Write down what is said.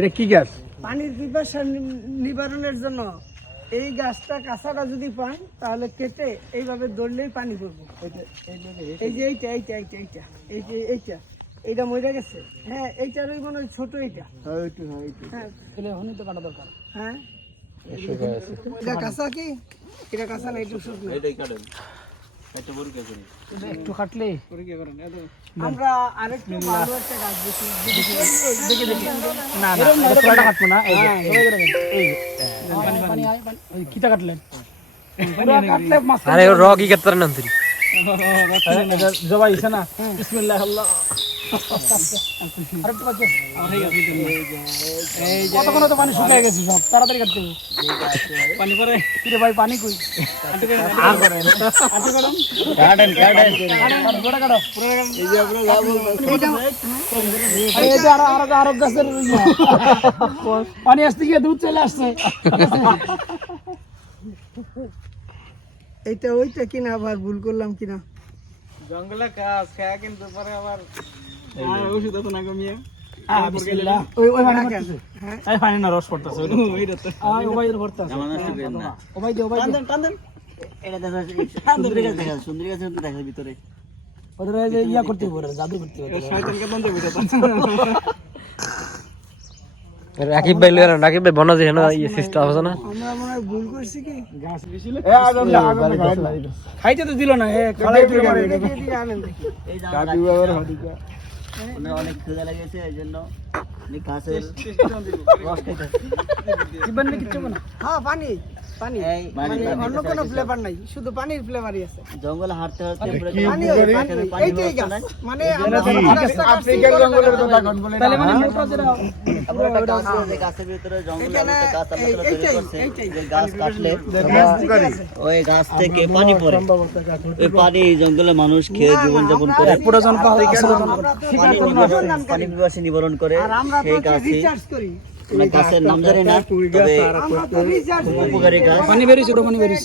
এটা কি গাছ? পানির পিপাসা নিবারণের জন্য এই গাছটা কাঁচাটা যদি পান তাহলে কেটে এইভাবে ধরলেই পানি পড়বো। এই যে এইটা এইটা এইটা এইটা এই যে এইটা এইটা মরে গেছে। হ্যাঁ এইটার ওই মনে হয় ছোট এইটা। হ্যাঁ এখনই তো কাটা দরকার। হ্যাঁ এটা কাঁচা কি? এটা কাঁচা না, একটু শুকনো। এইটাই কাটেন, এটা পরীক্ষা করি। একটু কাটলে আমরা আরেকটু ভালো একটা গাছ দেখি। দেখে দেখে না না এটা পুরোটা কাটবো না। এই যে এই পানি ওই কিটা কাটলেন পুরো কাটলে মাছ। আরে র কি করতে না তুই? এটা জবাই আছে না। বিসমিল্লাহ আল্লাহ। আরেকটু কাটছে। এই যে কতক্ষণ তো পানি শুকিয়ে গেছে, সব তাড়াতাড়ি কাটতে হবে। পানি পরে কিরে ভাই পানি কই? আন্টি করেন আন্টি করেন কাটেন কাটেন পুরো কাটো পুরো কাটো। এই যে আমরা যা বলতাম এই যে আরো গাছের পানি আসতে গিয়ে দুধ চলে আসছে। এইটা ওইটা কিনা আবার ভুল করলাম কিনা। জঙ্গলে কাজ খায় কিন্তু পরে আবার ওষুধ তো না কমিয়ে ওই পানি পড়তেছে। এই পানি না রস পড়তেছে ওইটা তো ওই ভাই পড়তেছে। আমার নষ্ট করেন না। ও ভাই দে ও ভাই টান টান দেন। এটা দেখা সুন্দরী গাছ দেখা, সুন্দরী গাছ কিন্তু দেখা ভিতরে। ওদের এই যে ইয়া করতে পারে, জাদু করতে পারে। শয়তানকে বন্ধ করে দাও। রাকিব ভাই লইরা রাকিব ভাই বনা যেন এই সিস্টেম আছে না। আমরা মনে হয় ভুল করছি কি? গাছ বেশিলে খাইতে তো দিল না। এ খালাই তুলে মারে। এদিকে আনেন দেখি। এই যে আমার অনেক ক্ষুধা লেগেছে, এই জন্য গাছের রস খাইতে। জীবন নিয়ে কিচ্ছু না। হ্যাঁ পানি পানি এই মানে অন্য কোনো ফ্লেভার নাই, শুধু পানির ফ্লেভারই আছে। জঙ্গলে হাঁটতে হাঁটতে পুরো পানি ওই পানি এইটাই গাছ মানে আমরা আফ্রিকার জঙ্গলের কথা কোন বলে? তাহলে মানে মোটা যেটা তারপরে একটা গাছ আছে, গাছের ভিতরে জঙ্গলে একটা গাছ আল্লাহ তাআলা তৈরি করছে, যে গাছ কাটলে ওই গাছ থেকে পানি পড়ে, ওই পানি জঙ্গলে মানুষ খেয়ে জীবন যাপন করে, পুরোজন পানি পিপাসা নিবারণ করে। আর আমরা সেই তো গাছই রিচার্জ করি। আমরা গাছের নাম জানি না, তবে আমরা তো রিচার্জ খুব উপকারী গাছ। পানি বেরিয়েছে তো পানি বেরিয়েছে।